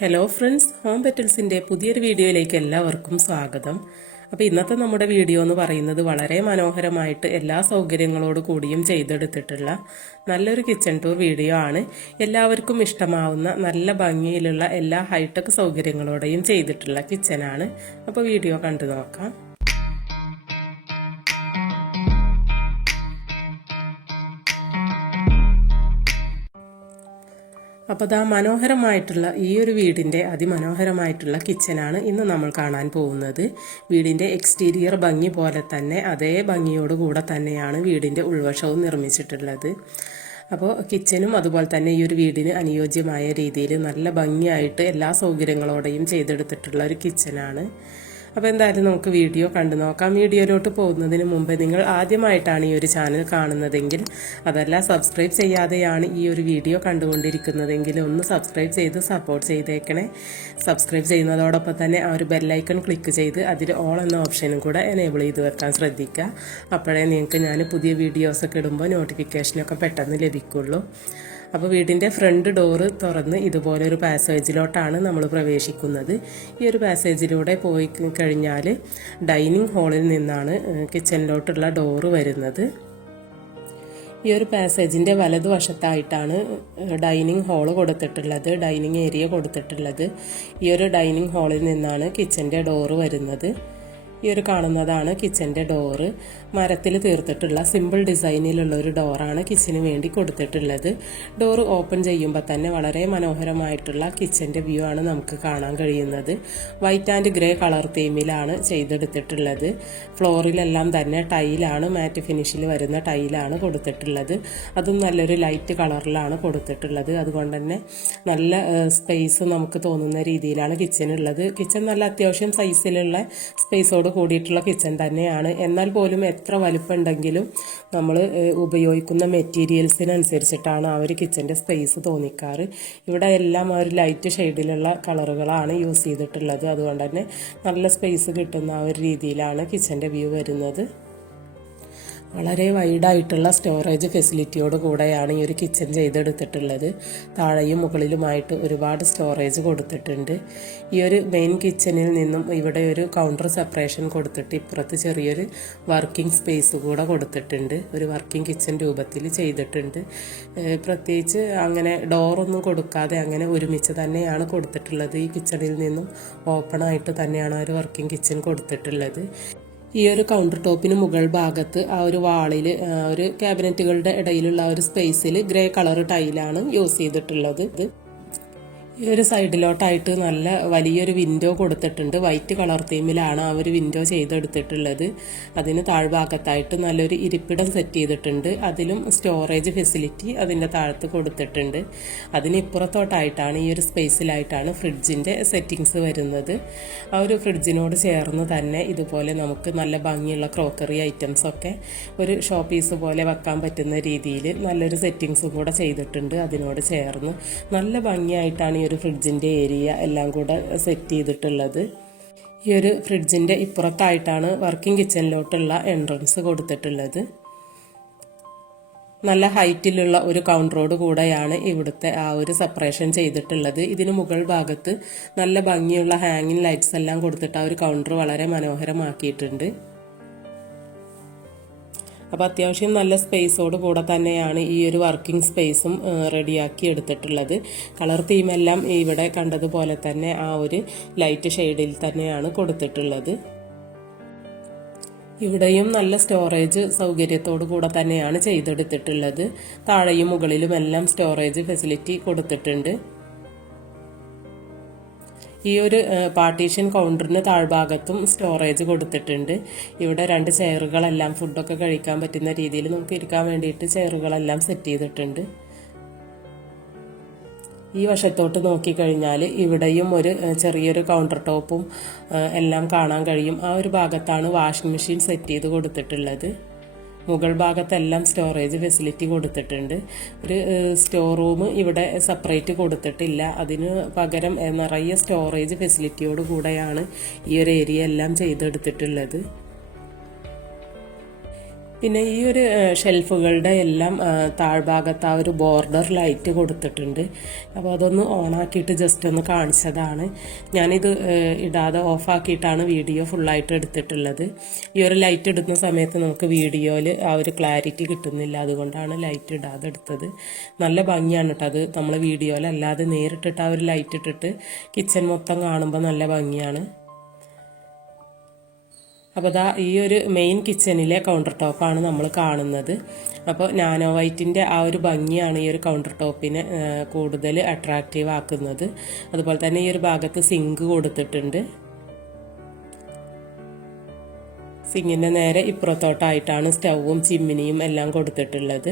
Hello friends, home പെറ്റൽസിൻ്റെ പുതിയൊരു വീഡിയോയിലേക്ക് എല്ലാവർക്കും സ്വാഗതം. അപ്പോൾ ഇന്നത്തെ നമ്മുടെ വീഡിയോ എന്ന് പറയുന്നത് വളരെ മനോഹരമായിട്ട് എല്ലാ സൗകര്യങ്ങളോട് കൂടിയും ചെയ്തെടുത്തിട്ടുള്ള നല്ലൊരു കിച്ചൺ ടൂർ വീഡിയോ ആണ്. എല്ലാവർക്കും ഇഷ്ടമാവുന്ന നല്ല ഭംഗിയിലുള്ള എല്ലാ ഹൈടെക് സൗകര്യങ്ങളോടെയും ചെയ്തിട്ടുള്ള കിച്ചനാണ്. അപ്പോൾ വീഡിയോ കണ്ടു നോക്കാം. അപ്പോൾ ദാ മനോഹരമായിട്ടുള്ള ഈ ഒരു വീടിൻ്റെ അതിമനോഹരമായിട്ടുള്ള കിച്ചനാണ് ഇന്ന് നമ്മൾ കാണാൻ പോകുന്നത്. വീടിൻ്റെ എക്സ്റ്റീരിയർ ഭംഗി പോലെ തന്നെ അതേ ഭംഗിയോടുകൂടെ തന്നെയാണ് വീടിൻ്റെ ഉൾവശവും നിർമ്മിച്ചിട്ടുള്ളത്. അപ്പോൾ കിച്ചനും അതുപോലെ തന്നെ ഈ ഒരു വീടിന് അനുയോജ്യമായ രീതിയിൽ നല്ല ഭംഗിയായിട്ട് എല്ലാ സൗകര്യങ്ങളോടെയും ചെയ്തെടുത്തിട്ടുള്ള ഒരു കിച്ചനാണ്. അപ്പോൾ എന്തായാലും നമുക്ക് വീഡിയോ കണ്ടു നോക്കാം. വീഡിയോയിലോട്ട് പോകുന്നതിന് മുമ്പ് നിങ്ങൾ ആദ്യമായിട്ടാണ് ഈ ഒരു ചാനൽ കാണുന്നതെങ്കിൽ, അതല്ല സബ്സ്ക്രൈബ് ചെയ്യാതെയാണ് ഈ ഒരു വീഡിയോ കണ്ടുകൊണ്ടിരിക്കുന്നതെങ്കിൽ ഒന്ന് സബ്സ്ക്രൈബ് ചെയ്ത് സപ്പോർട്ട് ചെയ്തേക്കണേ. സബ്സ്ക്രൈബ് ചെയ്യുന്നതോടൊപ്പം തന്നെ ആ ഒരു ബെല്ലൈക്കൺ ക്ലിക്ക് ചെയ്ത് അതിൽ ഓൾ എന്ന ഓപ്ഷനും കൂടെ എനേബിൾ ചെയ്ത് വെക്കാൻ ശ്രദ്ധിക്കുക. അപ്പോഴേ നിങ്ങൾക്ക് ഞാൻ പുതിയ വീഡിയോസൊക്കെ ഇടുമ്പോൾ നോട്ടിഫിക്കേഷനൊക്കെ പെട്ടെന്ന് ലഭിക്കുള്ളൂ. അപ്പോൾ വീടിൻ്റെ ഫ്രണ്ട് ഡോറ് തുറന്ന് ഇതുപോലെ ഒരു പാസേജിലോട്ടാണ് നമ്മൾ പ്രവേശിക്കുന്നത്. ഈ ഒരു പാസേജിലൂടെ പോയി കഴിഞ്ഞാൽ ഡൈനിങ് ഹാളിൽ നിന്നാണ് കിച്ചണിലോട്ടുള്ള ഡോറ് വരുന്നത്. ഈ ഒരു പാസേജിൻ്റെ വലതുവശത്തായിട്ടാണ് ഡൈനിങ് ഹാള് കൊടുത്തിട്ടുള്ളത്, ഡൈനിങ് ഏരിയ കൊടുത്തിട്ടുള്ളത്. ഈ ഒരു ഡൈനിങ് ഹാളിൽ നിന്നാണ് കിച്ചൻ്റെ ഡോറ് വരുന്നത്. ഈ ഒരു കാണുന്നതാണ് കിച്ചൻ്റെ ഡോറ്. മരത്തിൽ തീർത്തിട്ടുള്ള സിമ്പിൾ ഡിസൈനിലുള്ള ഒരു ഡോറാണ് കിച്ചന് വേണ്ടി കൊടുത്തിട്ടുള്ളത്. ഡോറ് ഓപ്പൺ ചെയ്യുമ്പോൾ തന്നെ വളരെ മനോഹരമായിട്ടുള്ള കിച്ചൻ്റെ വ്യൂ ആണ് നമുക്ക് കാണാൻ കഴിയുന്നത്. വൈറ്റ് ആൻഡ് ഗ്രേ കളർ തീമിലാണ് ചെയ്തെടുത്തിട്ടുള്ളത്. ഫ്ലോറിലെല്ലാം തന്നെ ടൈലാണ്, മാറ്റ് ഫിനിഷിൽ വരുന്ന ടൈലാണ് കൊടുത്തിട്ടുള്ളത്. അതും നല്ലൊരു ലൈറ്റ് കളറിലാണ് കൊടുത്തിട്ടുള്ളത്. അതുകൊണ്ട് തന്നെ നല്ല സ്പേസ് നമുക്ക് തോന്നുന്ന രീതിയിലാണ് കിച്ചനുള്ളത്. കിച്ചൺ നല്ല അത്യാവശ്യം സൈസിലുള്ള സ്പേസോട് കൂടിയിട്ടുള്ള കിച്ചൺ തന്നെയാണ്. എന്നാൽ പോലും എത്ര വലുപ്പമുണ്ടെങ്കിലും നമ്മൾ ഉപയോഗിക്കുന്ന മെറ്റീരിയൽസിനനുസരിച്ചിട്ടാണ് ആ ഒരു കിച്ചൻ്റെ സ്പേസ് തോന്നിക്കാറ്. ഇവിടെ എല്ലാം ആ ഒരു ലൈറ്റ് ഷെയ്ഡിലുള്ള കളറുകളാണ് യൂസ് ചെയ്തിട്ടുള്ളത്. അതുകൊണ്ട് തന്നെ നല്ല സ്പേസ് കിട്ടുന്ന ആ ഒരു രീതിയിലാണ് കിച്ചൻ്റെ വ്യൂ വരുന്നത്. വളരെ വൈഡായിട്ടുള്ള സ്റ്റോറേജ് ഫെസിലിറ്റിയോട് കൂടെയാണ് ഈ ഒരു കിച്ചൺ ചെയ്തെടുത്തിട്ടുള്ളത്. താഴെയും മുകളിലുമായിട്ട് ഒരുപാട് സ്റ്റോറേജ് കൊടുത്തിട്ടുണ്ട്. ഈ ഒരു മെയിൻ കിച്ചണിൽ നിന്നും ഇവിടെ ഒരു കൗണ്ടർ സെപ്പറേഷൻ കൊടുത്തിട്ട് ഇപ്പുറത്ത് ചെറിയൊരു വർക്കിംഗ് സ്പേസ് കൂടെ കൊടുത്തിട്ടുണ്ട്. ഒരു വർക്കിംഗ് കിച്ചൺ രൂപത്തിൽ ചെയ്തിട്ടുണ്ട്. പ്രത്യേകിച്ച് അങ്ങനെ ഡോറൊന്നും കൊടുക്കാതെ അങ്ങനെ ഒരുമിച്ച് തന്നെയാണ് കൊടുത്തിട്ടുള്ളത്. ഈ കിച്ചണിൽ നിന്നും ഓപ്പണായിട്ട് തന്നെയാണ് ഒരു വർക്കിംഗ് കിച്ചൺ കൊടുത്തിട്ടുള്ളത്. ഈ ഒരു കൗണ്ടർ ടോപ്പിന് മുകൾ ഭാഗത്ത് ആ ഒരു വാളിൽ ഒരു ക്യാബിനറ്റുകളുടെ ഇടയിലുള്ള ഒരു സ്പേസിൽ ഗ്രേ കളർ ടൈലാണ് യൂസ് ചെയ്തിട്ടുള്ളത്. ഈ ഒരു സൈഡിലോട്ടായിട്ട് നല്ല വലിയൊരു വിൻഡോ കൊടുത്തിട്ടുണ്ട്. വൈറ്റ് കളർ തീമിലാണ് ആ ഒരു വിൻഡോ ചെയ്തെടുത്തിട്ടുള്ളത്. അതിന് താഴ്ഭാഗത്തായിട്ട് നല്ലൊരു ഇരിപ്പിടം സെറ്റ് ചെയ്തിട്ടുണ്ട്. അതിലും സ്റ്റോറേജ് ഫെസിലിറ്റി അതിൻ്റെ താഴത്ത് കൊടുത്തിട്ടുണ്ട്. അതിന് ഇപ്പുറത്തോട്ടായിട്ടാണ് ഈ ഒരു സ്പേസിലായിട്ടാണ് ഫ്രിഡ്ജിൻ്റെ സെറ്റിങ്സ് വരുന്നത്. ആ ഒരു ഫ്രിഡ്ജിനോട് ചേർന്ന് തന്നെ ഇതുപോലെ നമുക്ക് നല്ല ഭംഗിയുള്ള ക്രോക്കറി ഐറ്റംസൊക്കെ ഒരു ഷോ പീസ് പോലെ വെക്കാൻ പറ്റുന്ന രീതിയിൽ നല്ലൊരു സെറ്റിങ്സും കൂടെ ചെയ്തിട്ടുണ്ട്. അതിനോട് ചേർന്ന് നല്ല ഭംഗിയായിട്ടാണ് ഒരു ഫ്രിഡ്ജിൻ്റെ ഏരിയ എല്ലാം കൂടെ സെറ്റ് ചെയ്തിട്ടുള്ളത്. ഈ ഒരു ഫ്രിഡ്ജിൻ്റെ ഇപ്പുറത്തായിട്ടാണ് വർക്കിംഗ് കിച്ചണിലോട്ടുള്ള എൻട്രൻസ് കൊടുത്തിട്ടുള്ളത്. നല്ല ഹൈറ്റിലുള്ള ഒരു കൗണ്ടറോട് കൂടെയാണ് ഇവിടുത്തെ ആ ഒരു സെപ്പറേഷൻ ചെയ്തിട്ടുള്ളത്. ഇതിന് മുകൾ ഭാഗത്ത് നല്ല ഭംഗിയുള്ള ഹാങ്ങിങ് ലൈറ്റ്സ് എല്ലാം കൊടുത്തിട്ട് ആ ഒരു കൗണ്ടർ വളരെ മനോഹരമാക്കിയിട്ടുണ്ട്. അപ്പോൾ അത്യാവശ്യം നല്ല സ്പേസോട് കൂടെ തന്നെയാണ് ഈ ഒരു വർക്കിംഗ് സ്പേസും റെഡിയാക്കി എടുത്തിട്ടുള്ളത്. കളർ തീമെല്ലാം ഇവിടെ കണ്ടതുപോലെ തന്നെ ആ ഒരു ലൈറ്റ് ഷെയ്ഡിൽ തന്നെയാണ് കൊടുത്തിട്ടുള്ളത്. ഇവിടെയും നല്ല സ്റ്റോറേജ് സൗകര്യത്തോടു കൂടെ തന്നെയാണ് ചെയ്തെടുത്തിട്ടുള്ളത്. താഴെയും മുകളിലും എല്ലാം സ്റ്റോറേജ് ഫെസിലിറ്റി കൊടുത്തിട്ടുണ്ട്. ഈ ഒരു പാർട്ടീഷൻ കൗണ്ടറിന് താഴ്ഭാഗത്തും സ്റ്റോറേജ് കൊടുത്തിട്ടുണ്ട്. ഇവിടെ 2 ചെയറുകളെല്ലാം ഫുഡൊക്കെ കഴിക്കാൻ പറ്റുന്ന രീതിയിൽ നമുക്ക് ഇരിക്കാൻ വേണ്ടിയിട്ട് ചെയറുകളെല്ലാം സെറ്റ് ചെയ്തിട്ടുണ്ട്. ഈ വശത്തോട്ട് നോക്കിക്കഴിഞ്ഞാൽ ഇവിടെയും ഒരു ചെറിയൊരു കൗണ്ടർ ടോപ്പും എല്ലാം കാണാൻ കഴിയും. ആ ഒരു ഭാഗത്താണ് വാഷിംഗ് മെഷീൻ സെറ്റ് ചെയ്ത് കൊടുത്തിട്ടുള്ളത്. മുകൾ ഭാഗത്തെല്ലാം സ്റ്റോറേജ് ഫെസിലിറ്റി കൊടുത്തിട്ടുണ്ട്. ഒരു സ്റ്റോർ റൂം ഇവിടെ സെപ്പറേറ്റ് കൊടുത്തിട്ടില്ല. അതിന് പകരം നിറയെ സ്റ്റോറേജ് ഫെസിലിറ്റിയോട് കൂടെയാണ് ഈ ഒരു ഏരിയ എല്ലാം ചെയ്തെടുത്തിട്ടുള്ളത്. പിന്നെ ഈ ഒരു ഷെൽഫുകളുടെ എല്ലാം താഴ്ഭാഗത്ത് ആ ഒരു ബോർഡർ ലൈറ്റ് കൊടുത്തിട്ടുണ്ട്. അപ്പോൾ അതൊന്ന് ഓണാക്കിയിട്ട് ജസ്റ്റ് ഒന്ന് കാണിച്ചതാണ്. ഞാനിത് ഇടാതെ ഓഫാക്കിയിട്ടാണ് വീഡിയോ ഫുള്ളായിട്ട് എടുത്തിട്ടുള്ളത്. ഈ ഒരു ലൈറ്റ് ഇടുന്ന സമയത്ത് നമുക്ക് വീഡിയോയിൽ ആ ഒരു ക്ലാരിറ്റി കിട്ടുന്നില്ല, അതുകൊണ്ടാണ് ലൈറ്റ് ഇടാതെ എടുത്തത്. നല്ല ഭംഗിയാണ് കേട്ടോ അത്. നമ്മൾ വീഡിയോയിലല്ലാതെ നേരിട്ടിട്ട് ആ ഒരു ലൈറ്റ് ഇട്ടിട്ട് കിച്ചൺ മൊത്തം കാണുമ്പോൾ നല്ല ഭംഗിയാണ്. അപ്പോൾ ദാ ഈ ഒരു മെയിൻ കിച്ചണിലെ കൗണ്ടർ ടോപ്പാണ് നമ്മൾ കാണുന്നത്. അപ്പോൾ നാനോ വൈറ്റിൻ്റെ ആ ഒരു ഭംഗിയാണ് ഈ ഒരു കൗണ്ടർ ടോപ്പിനെ കൂടുതൽ അട്രാക്റ്റീവ് ആക്കുന്നത്. അതുപോലെ തന്നെ ഈ ഒരു ഭാഗത്ത് സിങ്ക് കൊടുത്തിട്ടുണ്ട്. സിങ്കിൻ്റെ നേരെ ഇപ്പുറത്തോട്ടായിട്ടാണ് സ്റ്റൗവും ചിമ്മിനിയും എല്ലാം കൊടുത്തിട്ടുള്ളത്.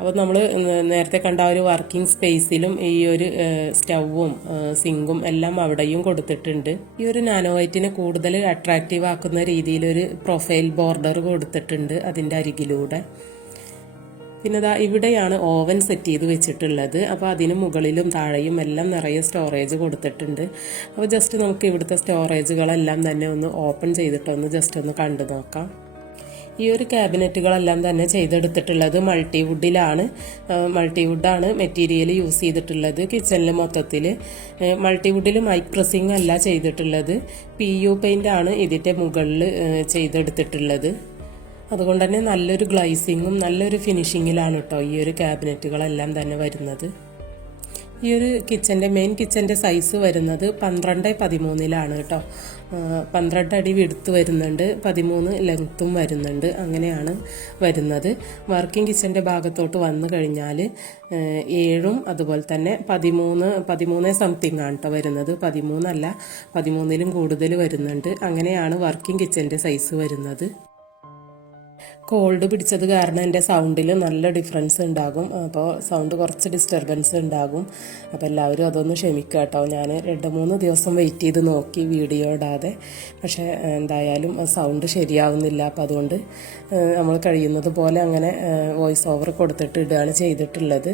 അപ്പോൾ നമ്മൾ നേരത്തെ കണ്ട ഒരു വർക്കിംഗ് സ്പേസിലും ഈ ഒരു സ്റ്റൗവും സിങ്കും എല്ലാം അവിടെയും കൊടുത്തിട്ടുണ്ട്. ഈ ഒരു നാനോ വൈറ്റിനെ കൂടുതൽ അട്രാക്റ്റീവ് ആക്കുന്ന രീതിയിലൊരു പ്രൊഫൈൽ ബോർഡർ കൊടുത്തിട്ടുണ്ട് അതിൻ്റെ അരികിലൂടെ. പിന്നെ ദാ ഇവിടെയാണ് ഓവൻ സെറ്റ് ചെയ്ത് വെച്ചിട്ടുള്ളത്. അപ്പോൾ അതിന് മുകളിലും താഴെയും എല്ലാം നിറയെ സ്റ്റോറേജ് കൊടുത്തിട്ടുണ്ട്. അപ്പോൾ ജസ്റ്റ് നമുക്ക് ഇവിടുത്തെ സ്റ്റോറേജുകളെല്ലാം തന്നെ ഒന്ന് ഓപ്പൺ ചെയ്തിട്ടൊന്ന് ജസ്റ്റ് ഒന്ന് കണ്ടു നോക്കാം. ഈ ഒരു ക്യാബിനറ്റുകളെല്ലാം തന്നെ ചെയ്തെടുത്തിട്ടുള്ളത് മൾട്ടിവുഡിലാണ്. മൾട്ടിവുഡാണ് മെറ്റീരിയൽ യൂസ് ചെയ്തിട്ടുള്ളത്. കിച്ചണിൽ മൊത്തത്തിൽ മൾട്ടിവുഡിൽ മൈക്ക് പ്രസിംഗ് അല്ല ചെയ്തിട്ടുള്ളത്, PU പെയിൻ്റ് ആണ് ഇതിൻ്റെ മുകളിൽ ചെയ്തെടുത്തിട്ടുള്ളത്. അതുകൊണ്ട് തന്നെ നല്ലൊരു ഗ്ലൈസിങ്ങും നല്ലൊരു ഫിനിഷിങ്ങിലാണ് കേട്ടോ ഈ ഒരു ക്യാബിനറ്റുകളെല്ലാം തന്നെ വരുന്നത്. ഈ ഒരു മെയിൻ കിച്ചൻ്റെ സൈസ് വരുന്നത് 12x13 കേട്ടോ. 12 അടി വിടുത്ത് വരുന്നുണ്ട്, 13 ലെങ്ത്തും വരുന്നുണ്ട്. അങ്ങനെയാണ് വരുന്നത്. വർക്കിംഗ് കിച്ചൻ്റെ ഭാഗത്തോട്ട് വന്നു കഴിഞ്ഞാൽ 7ഉം അതുപോലെ തന്നെ 13 സംതിങ് ആണ് കേട്ടോ വരുന്നത്. 13 അല്ല, 13ലും കൂടുതൽ വരുന്നുണ്ട്. അങ്ങനെയാണ് വർക്കിംഗ് കിച്ചൻ്റെ സൈസ് വരുന്നത്. കോൾഡ് പിടിച്ചത് കാരണം എൻ്റെ സൗണ്ടിൽ നല്ല ഡിഫറൻസ് ഉണ്ടാകും. അപ്പോൾ സൗണ്ട് കുറച്ച് ഡിസ്റ്റർബൻസ് ഉണ്ടാകും. അപ്പോൾ എല്ലാവരും അതൊന്ന് ക്ഷമിക്കുക കേട്ടോ. ഞാൻ 2-3 ദിവസം വെയിറ്റ് ചെയ്ത് നോക്കി വീഡിയോ ഇടാതെ, പക്ഷേ എന്തായാലും സൗണ്ട് ശരിയാവുന്നില്ല. അപ്പോൾ അതുകൊണ്ട് നമ്മൾ കഴിയുന്നത് പോലെ അങ്ങനെ വോയിസ് ഓവർ കൊടുത്തിട്ട് ഇടുകയാണ് ചെയ്തിട്ടുള്ളത്.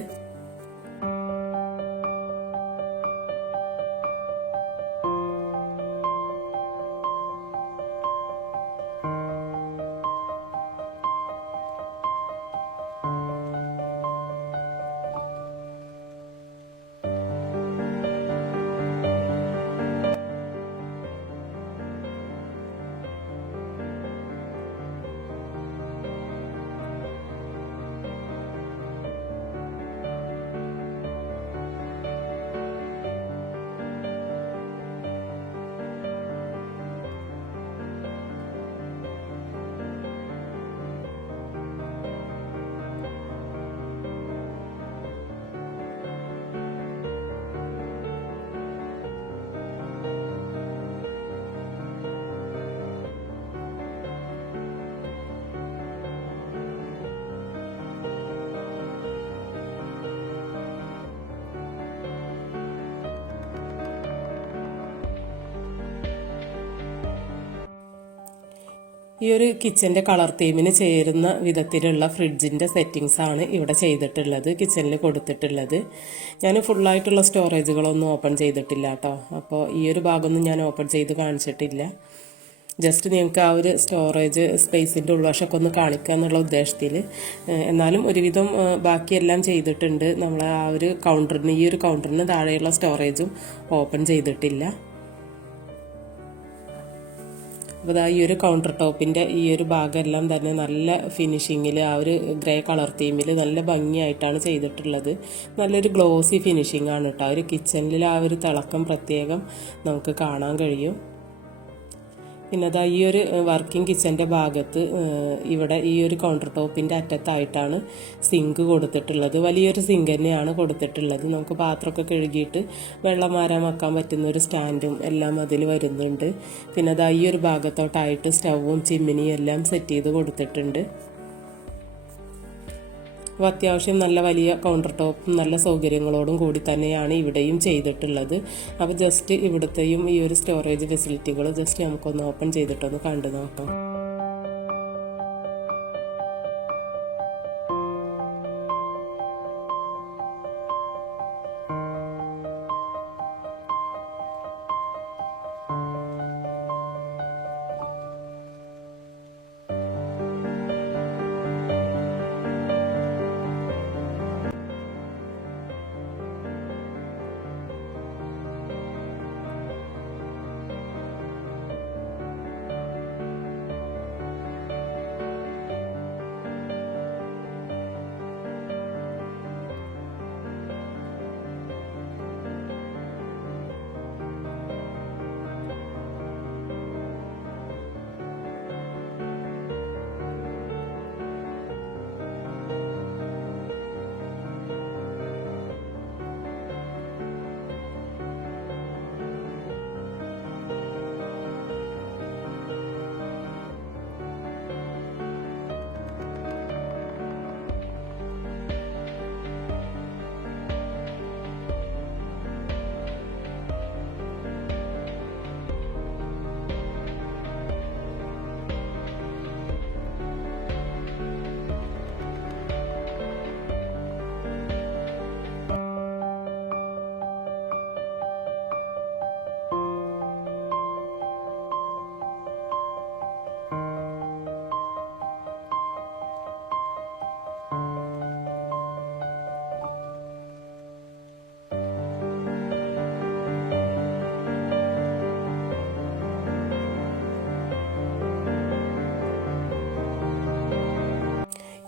ഈ ഒരു കിച്ചൻ്റെ കളർ തീമിന് ചേരുന്ന വിധത്തിലുള്ള ഫ്രിഡ്ജിൻ്റെ സെറ്റിങ്സാണ് ഇവിടെ ചെയ്തിട്ടുള്ളത്, കിച്ചണിൽ കൊടുത്തിട്ടുള്ളത്. ഞാൻ ഫുള്ളായിട്ടുള്ള സ്റ്റോറേജുകളൊന്നും ഓപ്പൺ ചെയ്തിട്ടില്ല കേട്ടോ. അപ്പോൾ ഈ ഒരു ഭാഗമൊന്നും ഞാൻ ഓപ്പൺ ചെയ്ത് കാണിച്ചിട്ടില്ല. ജസ്റ്റ് നിങ്ങൾക്ക് ആ ഒരു സ്റ്റോറേജ് സ്പേസിൻ്റെ ഉൾവശമൊക്കെ ഒന്ന് കാണിക്കുക എന്നുള്ള ഉദ്ദേശത്തിൽ. എന്നാലും ഒരുവിധം ബാക്കിയെല്ലാം ചെയ്തിട്ടുണ്ട്. നമ്മൾ ആ ഒരു ഈ ഒരു കൗണ്ടറിന് താഴെയുള്ള സ്റ്റോറേജും ഓപ്പൺ ചെയ്തിട്ടില്ല. അപ്പോൾ ഈ ഒരു കൗണ്ടർ ടോപ്പിൻ്റെ ഈ ഒരു ഭാഗമെല്ലാം തന്നെ നല്ല ഫിനിഷിങ്ങിൽ ആ ഒരു ഗ്രേ കളർ തീമിൽ നല്ല ഭംഗിയായിട്ടാണ് ചെയ്തിട്ടുള്ളത്. നല്ലൊരു ഗ്ലോസി ഫിനിഷിംഗ് ആണ് കേട്ടോ. ആ ഒരു കിച്ചണിൽ ആ ഒരു തിളക്കം പ്രത്യേകം നമുക്ക് കാണാൻ കഴിയും. പിന്നെ ഈ ഒരു വർക്കിംഗ് കിച്ചൻ്റെ ഭാഗത്ത് ഇവിടെ ഈ ഒരു കൗണ്ടർ ടോപ്പിൻ്റെ അറ്റത്തായിട്ടാണ് സിങ്ക് കൊടുത്തിട്ടുള്ളത്. വലിയൊരു സിങ്ക് തന്നെയാണ് കൊടുത്തിട്ടുള്ളത്. നമുക്ക് പാത്രമൊക്കെ കഴുകിയിട്ട് വെള്ളം വാരാൻ വെക്കാൻ പറ്റുന്ന ഒരു സ്റ്റാൻഡും എല്ലാം അതിൽ വരുന്നുണ്ട്. പിന്നെ ഈ ഒരു ഭാഗത്തോട്ടായിട്ട് സ്റ്റൗവും ചിമ്മിനിയും എല്ലാം സെറ്റ് ചെയ്ത് കൊടുത്തിട്ടുണ്ട്. അപ്പോൾ അത്യാവശ്യം നല്ല വലിയ കൗണ്ടർ ടോപ്പും നല്ല സൗകര്യങ്ങളോടും കൂടി തന്നെയാണ് ഇവിടെയും ചെയ്തിട്ടുള്ളത്. അപ്പോൾ ജസ്റ്റ് ഇവിടുത്തെയും ഈ ഒരു സ്റ്റോറേജ് ഫെസിലിറ്റികൾ ജസ്റ്റ് നമുക്കൊന്ന് ഓപ്പൺ ചെയ്തിട്ടൊന്ന് കണ്ടു നോക്കാം.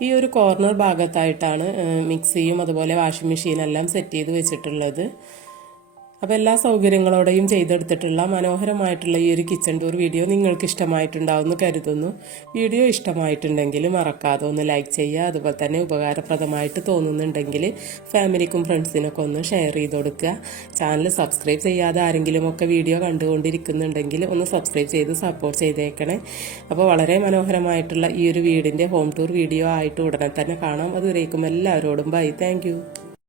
ഈ ഒരു കോർണർ ഭാഗത്തായിട്ടാണ് മിക്സിയും അതുപോലെ വാഷിംഗ് മെഷീനെല്ലാം സെറ്റ് ചെയ്ത് വെച്ചിട്ടുള്ളത്. അപ്പോൾ എല്ലാ സൗകര്യങ്ങളോടെയും ചെയ്തെടുത്തിട്ടുള്ള മനോഹരമായിട്ടുള്ള ഈ ഒരു കിച്ചൺ ടൂർ വീഡിയോ നിങ്ങൾക്ക് ഇഷ്ടമായിട്ടുണ്ടാവുമെന്ന് കരുതുന്നു. വീഡിയോ ഇഷ്ടമായിട്ടുണ്ടെങ്കിൽ മറക്കാതെ ഒന്ന് ലൈക്ക് ചെയ്യുക. അതുപോലെ തന്നെ ഉപകാരപ്രദമായിട്ട് തോന്നുന്നുണ്ടെങ്കിൽ ഫാമിലിക്കും ഫ്രണ്ട്സിനൊക്കെ ഒന്ന് ഷെയർ ചെയ്ത് കൊടുക്കുക. ചാനൽ സബ്സ്ക്രൈബ് ചെയ്യാതെ ആരെങ്കിലുമൊക്കെ വീഡിയോ കണ്ടുകൊണ്ടിരിക്കുന്നുണ്ടെങ്കിൽ ഒന്ന് സബ്സ്ക്രൈബ് ചെയ്ത് സപ്പോർട്ട് ചെയ്തേക്കണേ. അപ്പോൾ വളരെ മനോഹരമായിട്ടുള്ള ഈ ഒരു വീടിൻ്റെ ഹോം ടൂർ വീഡിയോ ആയിട്ട് ഉടനെ തന്നെ കാണാം. അതുവരേക്കും എല്ലാവരോടും ബൈ. താങ്ക്